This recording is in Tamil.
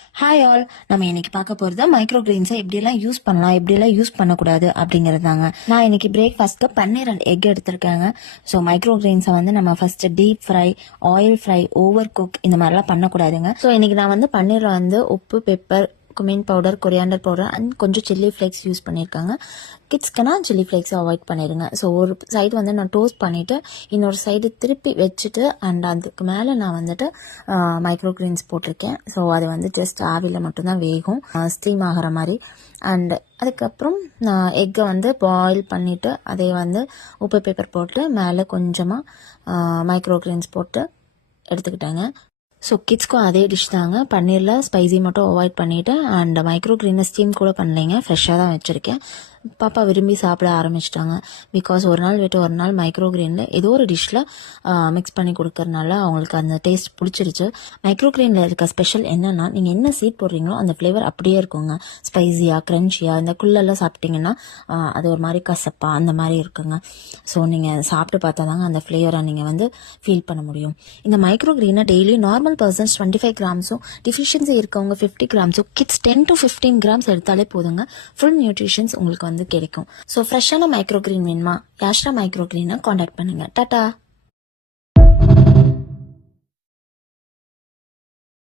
ஹாய் ஆல், நம்ம இன்னைக்கு பார்க்க போகிறது மைக்ரோ கிரெயின்ஸை எப்படியெல்லாம் யூஸ் பண்ணலாம், எப்படியெல்லாம் யூஸ் பண்ணக்கூடாது அப்படிங்கிறது தாங்க. நான் இன்னைக்கு பிரேக்ஃபாஸ்ட்க்கு பன்னீர் அண்ட் எக் எடுத்திருக்கேங்க. ஸோ மைக்ரோ கிரெயின்ஸை வந்து நம்ம first deep fry, oil fry, over cook இந்த மாதிரிலாம் பண்ணக்கூடாதுங்க. ஸோ இன்னைக்கு நான் வந்து பன்னீரில் வந்து உப்பு, pepper, cumin powder, coriander powder and கொஞ்சம் சில்லி ஃப்ளேக்ஸ் யூஸ் பண்ணியிருக்காங்க. கிட்ஸ்க்குனா சில்லி ஃப்ளேக்ஸை அவாய்ட் பண்ணிடுங்க. ஸோ ஒரு சைடு வந்து நான் டோஸ்ட் பண்ணிவிட்டு இன்னொரு சைடு திருப்பி வச்சுட்டு அண்ட் அதுக்கு மேலே நான் வந்துட்டு மைக்ரோ கிரெயின்ஸ் போட்டிருக்கேன். ஸோ அது வந்து ஜஸ்ட் ஆவியில் மட்டும்தான் வேகும், ஸ்டீம் ஆகிற மாதிரி. அண்ட் அதுக்கப்புறம் நான் எக்கை வந்து பாயில் பண்ணிவிட்டு அதே வந்து உப்பு, பெப்பர் போட்டு மேலே கொஞ்சமாக மைக்ரோ கிரெயின்ஸ் போட்டு எடுத்துக்கிட்டேங்க. ஸோ கிட்ஸ்க்கும் அதே டிஷ் தாங்க. பன்னீரில் ஸ்பைசி மட்டும் அவாய்ட் பண்ணிவிட்டு அண்ட் மைக்ரோ கிரீனை ஸ்டீம் கூட பண்ணலைங்க, ஃப்ரெஷ்ஷாக தான் வச்சுருக்கேன். பாப்பா விரும்பி சாப்பிட ஆரம்பிச்சிட்டாங்க. பிகாஸ் ஒரு நாள் விட்டு ஒரு நாள் மைக்ரோ கிரீனில் ஏதோ ஒரு டிஷ்ஷில் மிக்ஸ் பண்ணி கொடுக்கறனால அவங்களுக்கு அந்த டேஸ்ட் பிடிச்சிருச்சு. மைக்ரோ கிரீனில் இருக்க ஸ்பெஷல் என்னென்னா, நீங்கள் என்ன சீட் போடுறீங்களோ அந்த ஃப்ளேவர் அப்படியே இருக்குங்க. ஸ்பைஸியாக, க்ரன்ச்சியாக, இந்த குள்ளெல்லாம் சாப்பிட்டீங்கன்னா அது ஒரு மாதிரி கசப்பா அந்த மாதிரி இருக்குங்க. ஸோ நீங்கள் சாப்பிட்டு பார்த்தா தாங்க அந்த ஃப்ளேவரை நீங்கள் வந்து ஃபீல் பண்ண முடியும். இந்த மைக்ரோ கிரீனை டெய்லி நார்மல் பர்சன்ஸ் 25 கிராம்ஸும், டிஃபிஷியன்சி இருக்கவங்க 50 கிராம்ஸும், கிட்ஸ் 10 to 15 கிராம்ஸ் எடுத்தாலே போதுங்க. ஃபுல் நியூட்ரிஷன்ஸ் உங்களுக்கு வந்து கிடைக்கும். ஸோ ஃப்ரெஷ்ஷான மைக்ரோ கிரீன் வேணுமா? யாஷ்ரா மைக்ரோ கிரீனை காண்டாக்ட் பண்ணுங்க. டாடா.